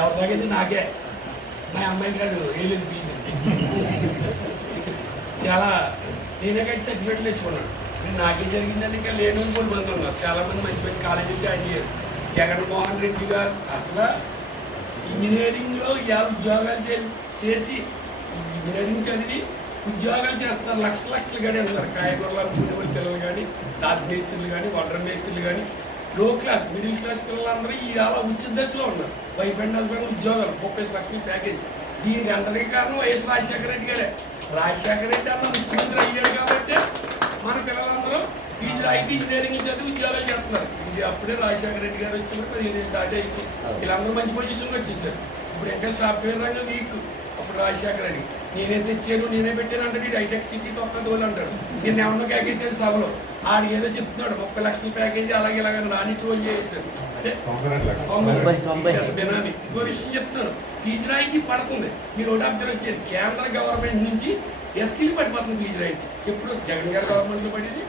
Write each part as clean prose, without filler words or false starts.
ఎవరి తాగేది నాకే. మా అమ్మాయి గారు వేయలేదు ఫీజు. చాలా నేనే కట్టి సర్టిఫికెట్ తెచ్చుకున్నాను. నాకే జరిగిందని ఇంకా లేని కొన్ని మంది ఉన్నారు. చాలామంది మంచి మంచి కాలేజీలు జాయిన్ అయ్యారు. జగన్మోహన్ రెడ్డి గారు అసలు ఇంజనీరింగ్లో ఉద్యోగాలు చేసి ఇంజనీరింగ్ చదివి ఉద్యోగాలు చేస్తున్నారు. లక్షలు కానీ ఉన్నారు. కాయగూరల పురుగుల పిల్లలు కానీ, తాత మేస్త్రులు కానీ, వండర్ మేస్త్రులు కానీ, లో క్లాస్ మిడిల్ క్లాస్ పిల్లలందరూ ఇవాళ ఉచిత దశలో ఉన్నారు. వైఫ్ అండ్ హస్బెండ్ ఉద్యోగాలు 30 లక్షల ప్యాకేజ్. దీనికి అందరికీ కారణం వైఎస్ రాజశేఖర రెడ్డి గారే. రాజశేఖర రెడ్డి అన్న ముఖ్యమంత్రి అయ్యాడు కాబట్టి మన పిల్లలందరూ ఫీజు రాయితీ ఇంజనీరింగ్ చదివి ఉద్యోగాలు చేస్తున్నారు. ఇది అప్పుడే రాజశేఖర రెడ్డి గారు వచ్చినప్పుడు 15 ఏళ్ళు దాటే అవుతుంది. వీళ్ళందరూ మంచి పొజిషన్కి వచ్చేసారు. ఇప్పుడు ఇంకా సాఫ్ట్వేర్ రంగం వీక్. అప్పుడు రాజశేఖర రెడ్డి నేనే తెచ్చాను, నేనే పెట్టాను అంటాడు. హైటెక్ సిటీ తొక్కదోలు అంటాడు. నేను ఎవరినో ప్యాకేజ్ సభలో ఆడు ఏదో చెప్తున్నాడు 30 లక్షల ప్యాకేజీ అలాగే ఇలాగ రాని టోల్ చేశారు. అంటే బినామీ. ఇంకో విషయం చెప్తున్నాను, ఫీజు రాయితీ పడుతుంది. మీరు ఒకటి అబ్జర్వేషన్ చేయండి, కేంద్ర గవర్నమెంట్ నుంచి ఎస్సీలు పడిపోతుంది ఫీజు రాయితీ. ఎప్పుడు జగన్ గారి గవర్నమెంట్లో పడేది,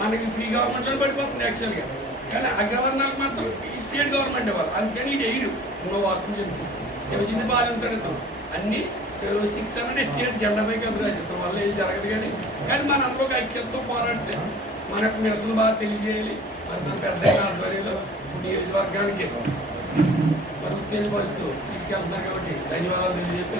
మనకి ఇప్పుడు ఈ గవర్నమెంట్లో పడిపోతుంది యాక్చువల్గా. కానీ అగ్రవర్ణాలకు మాత్రం ఈ స్టేట్ గవర్నమెంట్ ఇవ్వాలి. అందుకని ఇది ఎయిడు ఉన్న వాస్తవం చెప్తుంది. ఎవరిది బాగుంటాడు అన్నీ 600 ఎత్తాడు జెండాపై అభిరాజ్యం వల్ల ఏది జరగదు. కానీ మన అందరూ ఒక ఐక్యతతో పోరాడితే మనకు నిరసన బాగా తెలియజేయాలి. మన పెద్ద ఆధ్వర్యంలో నియోజకవర్గానికి మనం ఉత్తేజపరుస్తూ తీసుకెళ్తున్నారు కాబట్టి ధన్యవాదాలు తెలియజేస్తే